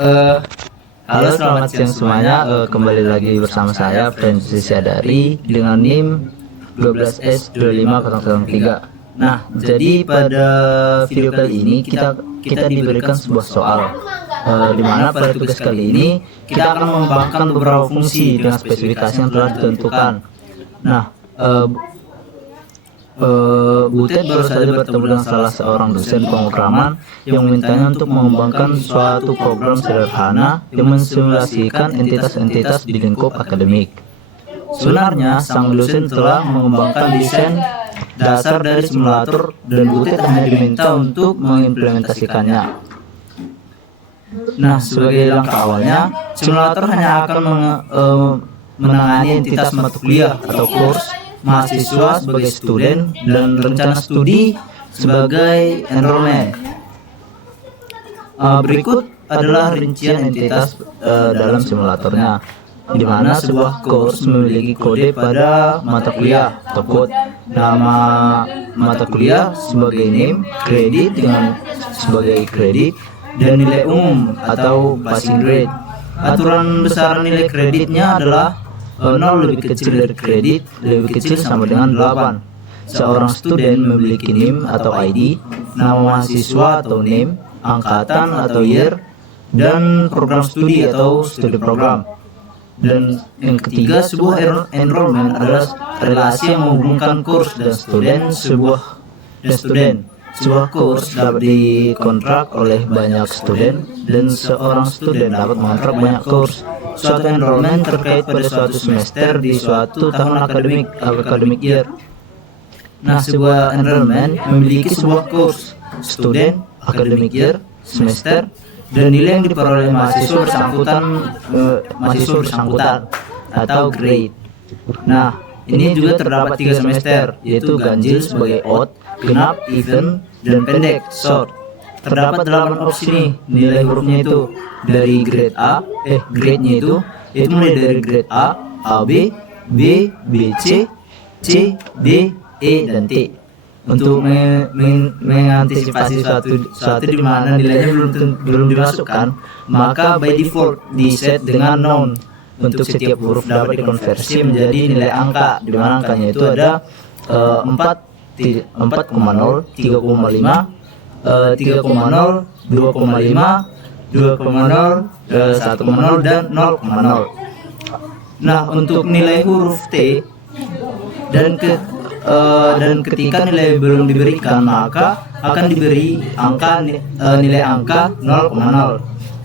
Eh, Halo, selamat siang semuanya. Kembali lagi bersama saya Francis Syadari dengan NIM 12S25003. Nah, jadi pada video kali ini kita diberikan sebuah soal, di mana pada tugas kali ini kita akan mengembangkan beberapa fungsi dengan spesifikasi yang telah ditentukan. Nah, Butet baru saja bertemu dengan salah seorang dosen pemrograman yang memintanya untuk mengembangkan suatu program sederhana yang mensimulasikan entitas-entitas di lingkup akademik. Sebenarnya, sang dosen telah mengembangkan desain dasar dari simulator dan Butet hanya diminta untuk mengimplementasikannya. Nah, sebagai langkah awalnya, simulator hanya akan menangani entitas mata kuliah atau course, mahasiswa sebagai student, dan rencana studi sebagai enrollment. Berikut adalah rincian entitas dalam simulatornya, di mana sebuah course memiliki kode pada mata kuliah atau code, nama mata kuliah sebagai name, kredit dengan sebagai kredit, dan nilai umum atau passing grade. Aturan besar nilai kreditnya adalah 0 lebih kecil dari kredit, lebih kecil sama dengan 8. Seorang student memiliki NIM atau ID, nama mahasiswa atau name, angkatan atau year, dan program studi atau studi program. Dan yang ketiga, sebuah enrollment adalah relasi yang menghubungkan course dan student. Sebuah course dapat dikontrak oleh banyak student dan seorang student dapat mengontrak banyak course. Suatu enrollment terkait pada suatu semester di suatu tahun academic year. Nah, sebuah enrollment memiliki sebuah course, student, academic year, semester, dan nilai yang diperoleh mahasiswa bersangkutan atau grade. Nah, ini juga terdapat 3 semester, yaitu ganjil sebagai odd, genap, even, dan pendek, short. Terdapat 8 opsi nih nilai hurufnya itu dari grade grade-nya itu mulai dari grade A, AB, B, BC, C, D, E, dan T. Untuk mengantisipasi suatu di mana nilainya belum dimasukkan, maka by default di set dengan noun. Untuk setiap huruf dapat dikonversi menjadi nilai angka, di mana angkanya itu ada 4,0, 3,5, 3,0, 2,5, 2,0, 1,0, dan 0,0. Nah, untuk nilai huruf T dan ketika nilai belum diberikan, maka akan diberi nilai angka 0,0.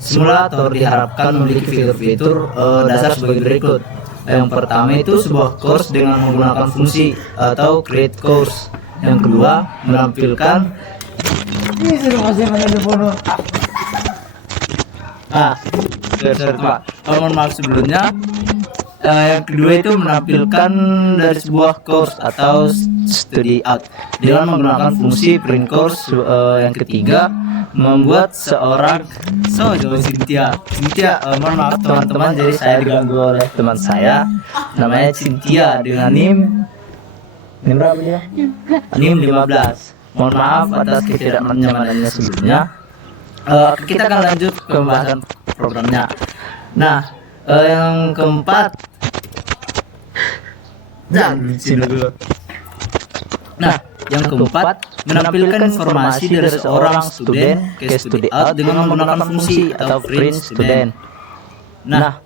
Simulator diharapkan memiliki fitur-fitur dasar sebagai berikut. Yang pertama itu sebuah course dengan menggunakan fungsi atau create course. Yang kedua, menampilkan mohon maaf sebelumnya. Yang kedua itu menampilkan dari sebuah course atau study out dengan menggunakan fungsi print course. Yang ketiga, membuat Cynthia, mohon maaf teman-teman, jadi saya diganggu oleh teman saya namanya Cynthia dengan NIM berapa ya? NIM 15. Mohon maaf atas ketidaknyamanannya sebelumnya. Kita akan lanjut ke pembahasan programnya. Nah, yang keempat, menampilkan informasi dari seorang student ke study out dengan menggunakan fungsi atau print student. Nah,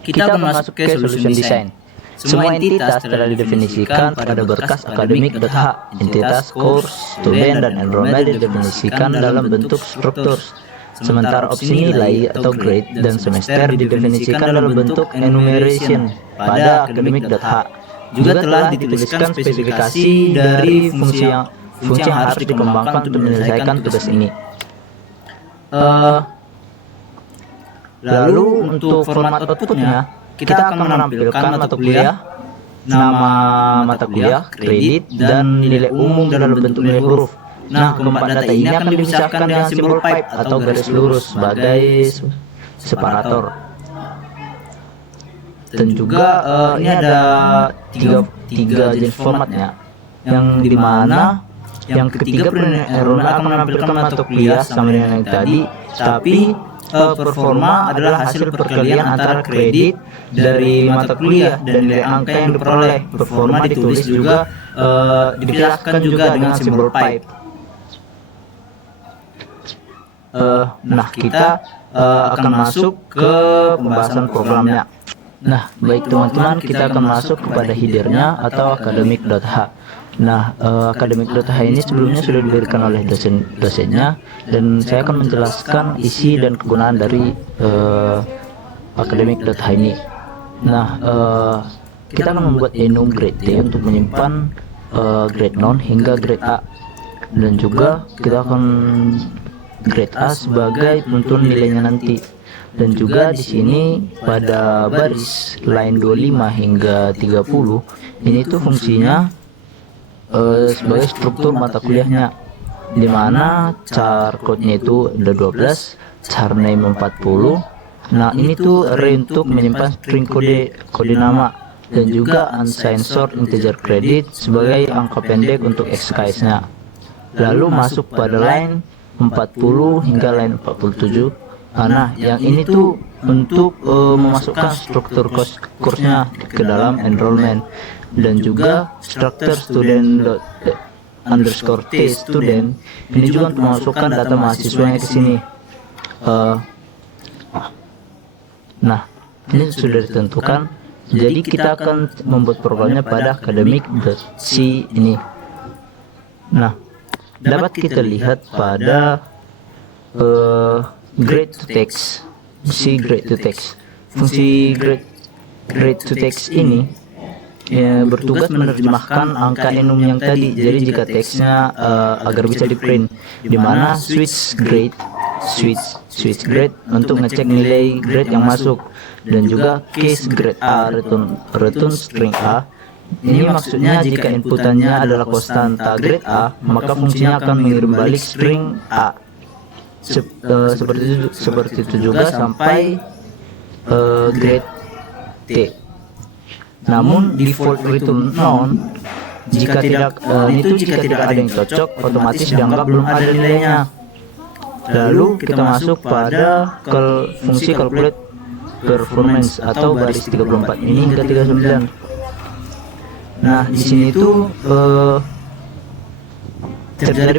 kita akan masuk ke solution design. Semua entitas telah didefinisikan pada berkas akademik.h. Entitas course, student, dan enrollment didefinisikan dalam bentuk struktur. Sementara opsi nilai atau grade dan semester didefinisikan dalam bentuk enumeration pada akademik.h. Juga telah dituliskan spesifikasi dari fungsi yang harus dikembangkan untuk menyelesaikan tugas ini. Lalu untuk format outputnya, kita akan menampilkan mata kuliah, nama mata kuliah, kredit, dan nilai umum dalam bentuk nilai huruf. Nah, keempat data ini akan dipisahkan dengan simbol pipe atau garis lurus sebagai separator. Dan juga ini ada tiga jenis formatnya, yang dimana Yang ketiga, print enrollment akan menampilkan mata kuliah sama dengan yang tadi, tapi performa adalah hasil perkalian antara kredit dari mata kuliah dan nilai angka yang diperoleh. Performa ditulis juga dipisahkan juga dengan simbol pipe. Nah, kita akan masuk ke pembahasan programnya. Nah, baik teman-teman, kita akan masuk kepada headernya atau academic.h. Nah, academic.h ini sebelumnya sudah diberikan oleh dosennya, dan saya akan menjelaskan isi dan kegunaan dari academic.h ini. Nah, kita akan membuat enum grade D untuk menyimpan grade non hingga grade A, dan juga kita akan grade A sebagai penentuan nilainya nanti. Dan juga di sini pada baris line 25 hingga 30 ini tuh fungsinya sebagai struktur mata kuliahnya, dimana char code-nya itu ada 12, char name 40. Nah, ini tuh array untuk menyimpan string kode nama, dan juga unsigned integer credit sebagai angka pendek untuk XKS-nya. Lalu masuk pada line 40 hingga line 47. Nah, yang ini tuh untuk memasukkan struktur course-nya ke dalam enrollment, dan juga struktur student underscore t student ini juga untuk memasukkan data mahasiswanya ke sini. Nah, ini sudah ditentukan. Jadi kita akan membuat programnya pada academic.c ini. Nah, dapat kita lihat pada grade to text, fungsi grade to text. Fungsi grade to text ini bertugas menerjemahkan angka enum yang tadi. Jadi jika teksnya agar bisa di print, dimana switch grade untuk ngecek nilai grade yang masuk, dan juga case grade A return string A. Ini maksudnya jika inputannya adalah konstanta grade A, maka fungsinya akan mengirim balik string A. Seperti itu juga sampai grade T. Namun default return none jika tidak ada yang cocok, otomatis dianggap belum ada nilainya. Lalu kita masuk pada fungsi calculate performance atau baris 34 ini hingga 39. Nah, di sini tuh terjadi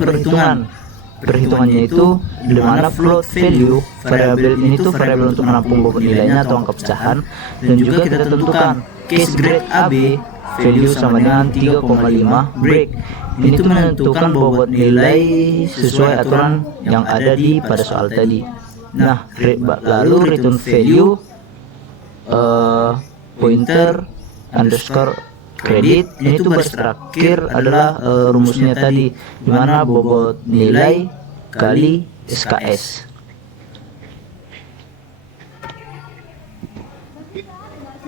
perhitungannya itu dimana float value variabel ini tuh variabel untuk menampung bobot nilainya atau angka pecahan, dan juga kita tentukan case grade AB value sama dengan 3,5 break. Ini tuh menentukan bobot nilai sesuai aturan yang ada pada soal tadi. Nah, lalu return value pointer underscore kredit ini tuh baris terakhir adalah rumusnya tadi, dimana bobot nilai kali SKS.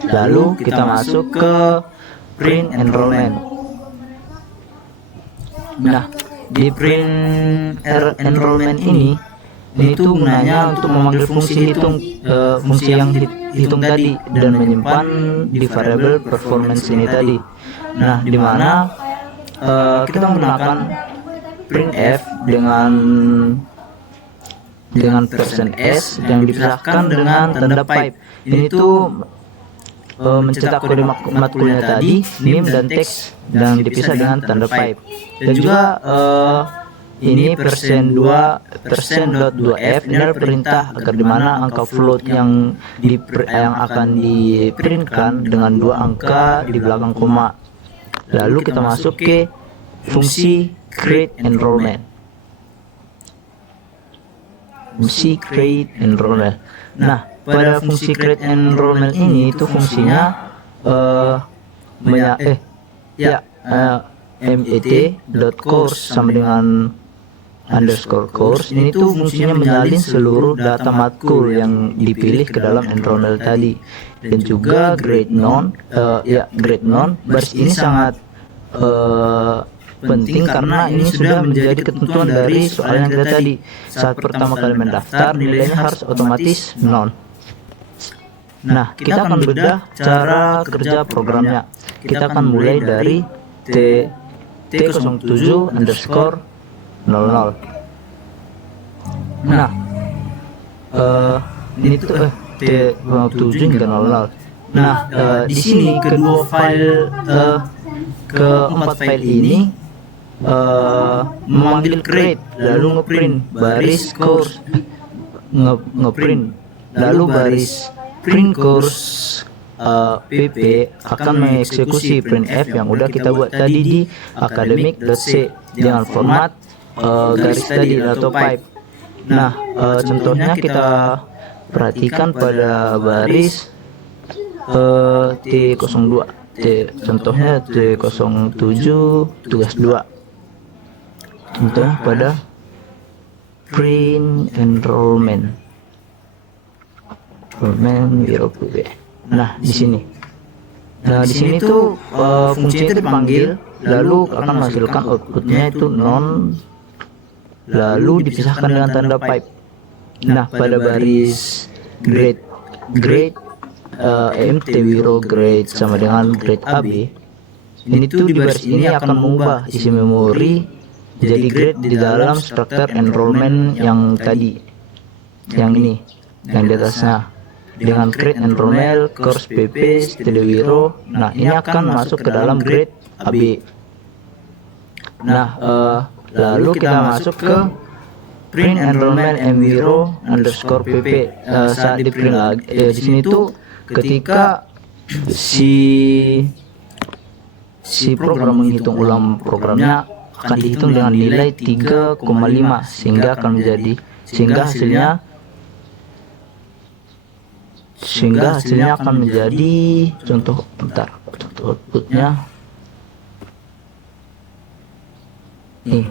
Lalu kita masuk ke print enrollment. Nah, di print enrollment ini tuh gunanya untuk memanggil fungsi yang hitung tadi dan menyimpan di variabel performance ini tadi. Nah, dimana kita menggunakan printf dengan %s yang dipisahkan dengan tanda pipe. Ini tuh mencetak kode matkulnya tadi, name dan teks, dan dipisah dengan tanda pipe. Dan juga ini %2.2f ini adalah perintah agar dimana angka float yang akan diprintkan dengan dua angka di belakang koma. Lalu kita masuk ke fungsi create enrollment. Nah, pada fungsi create enrollment ini itu fungsinya met.course sama dengan underscore course ini tuh fungsinya menyalin seluruh data matkul yang dipilih ke dalam enrollment tadi. Dan juga grade non baris ini sangat penting karena ini sudah menjadi ketentuan dari soal yang kita tadi. Saat pertama kali mendaftar, nilainya harus otomatis non. Nah, kita akan bedah cara kerja programnya. Kita akan mulai dari T07_00. Nah, ini tuh T07 hingga 00. Nah, di sini kedua file keempat file ini memanggil create, lalu ngeprint baris course, ngeprint lalu baris print course pp akan mengeksekusi printf yang udah kita buat tadi di academic.c dengan format garis tadi atau pipe. Nah, contohnya kita perhatikan pada baris T02, contohnya T07 tugas 2, contohnya pada print enrollment biro PB. Nah, di sini tuh fungsinya itu dipanggil, lalu akan menghasilkan outputnya itu non, lalu dipisahkan dengan tanda pipe. Nah, pada baris grade EMT Wiro grade sama dengan grade AB, ini tuh di baris ini akan mengubah isi memori jadi grade di dalam struktur enrollment yang tadi, yang ini, yang di atasnya, dengan create enrollment course pp std Wiro. Nah, ini akan masuk ke dalam grade AB. Nah, lalu kita masuk ke print enrollment mwiro underscore pp. Saat di print lagi di sini tuh ketika si program menghitung ulang programnya akan dihitung dengan nilai 3,5 sehingga hasilnya akan menjadi contoh outputnya nih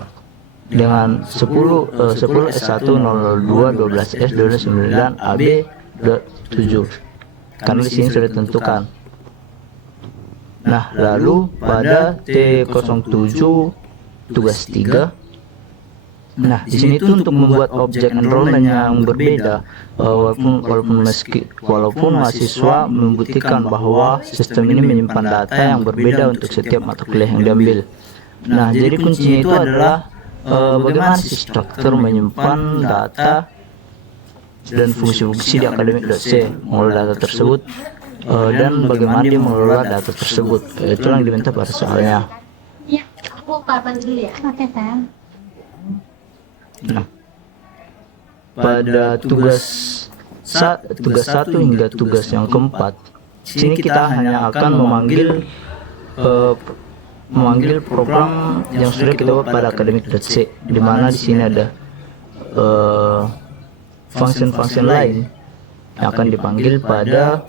dengan 10 S1 02 12 S 29 AB 7 karena di sini sudah ditentukan. Nah, lalu pada T07 tugas 3, nah di sini tuh untuk membuat objek enrollment yang berbeda, walaupun mahasiswa membuktikan bahwa sistem ini menyimpan data yang berbeda untuk setiap mata kuliah yang diambil. Nah, jadi kuncinya itu adalah bagaimana si struktur menyimpan data dan fungsi-fungsi di academic.c mengelola data tersebut, dan bagaimana dia mengelola data tersebut. Itu yang diminta pada soalnya. Iya, aku kapan dulu ya? Oke, sayang. Nah, pada tugas 1 hingga tugas yang keempat, sini kita hanya akan memanggil program yang sudah kita buat pada academic.c, di mana di sini ada function lain yang akan dipanggil pada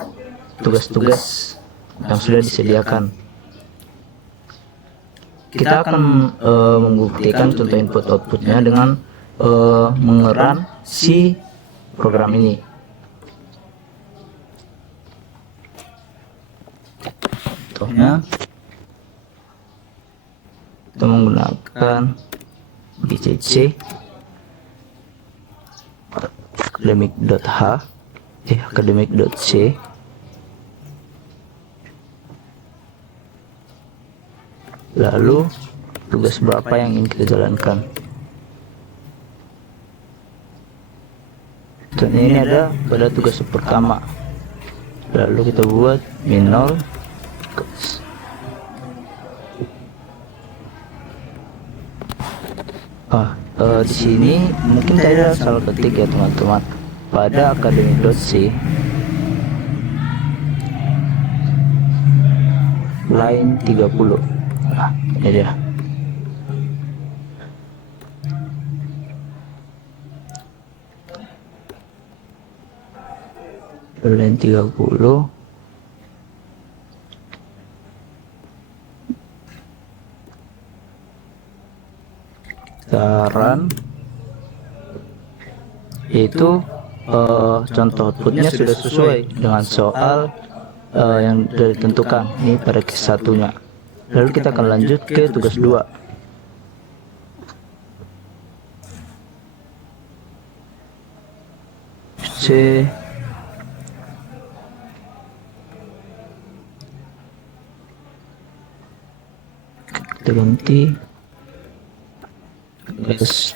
tugas-tugas yang sudah disediakan. Kita akan membuktikan contoh input outputnya dengan mengeran si program ini. Contohnya kita menggunakan bcc academic.c, lalu tugas berapa yang ingin kita jalankan. Contohnya ini ada pada tugas pertama, lalu kita buat min0. Di sini mungkin tadi ada salah ketik ya teman-teman. Pada academic.c line 30. Nah, ini dia. Line 30. Saran itu contoh outputnya sudah sesuai dengan soal yang sudah ditentukan ini pada case satunya. Lalu kita akan lanjut ke tugas 2. C kita kita ganti guys.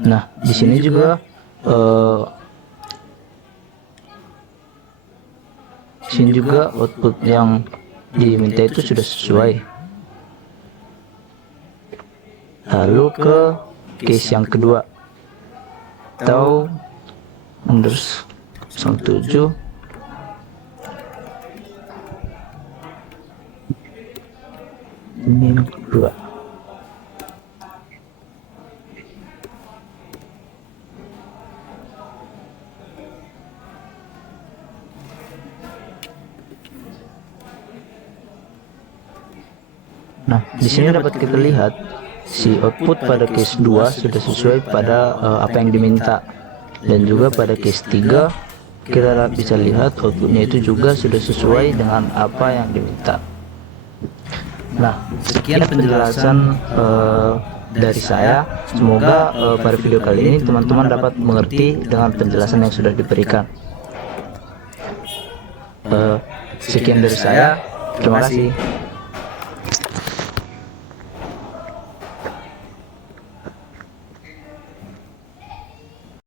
Nah, di sini juga output yang diminta itu sudah sesuai. Lalu ke case yang kedua, atau -7 ini yang kedua. Nah, di sini dapat kita lihat si output pada case 2 sudah sesuai pada apa yang diminta, dan juga pada case 3 kita bisa lihat outputnya itu juga sudah sesuai dengan apa yang diminta. Nah, sekian penjelasan dari saya. Semoga pada video kali ini teman-teman dapat mengerti dengan penjelasan yang sudah diberikan. Sekian dari saya, terima kasih.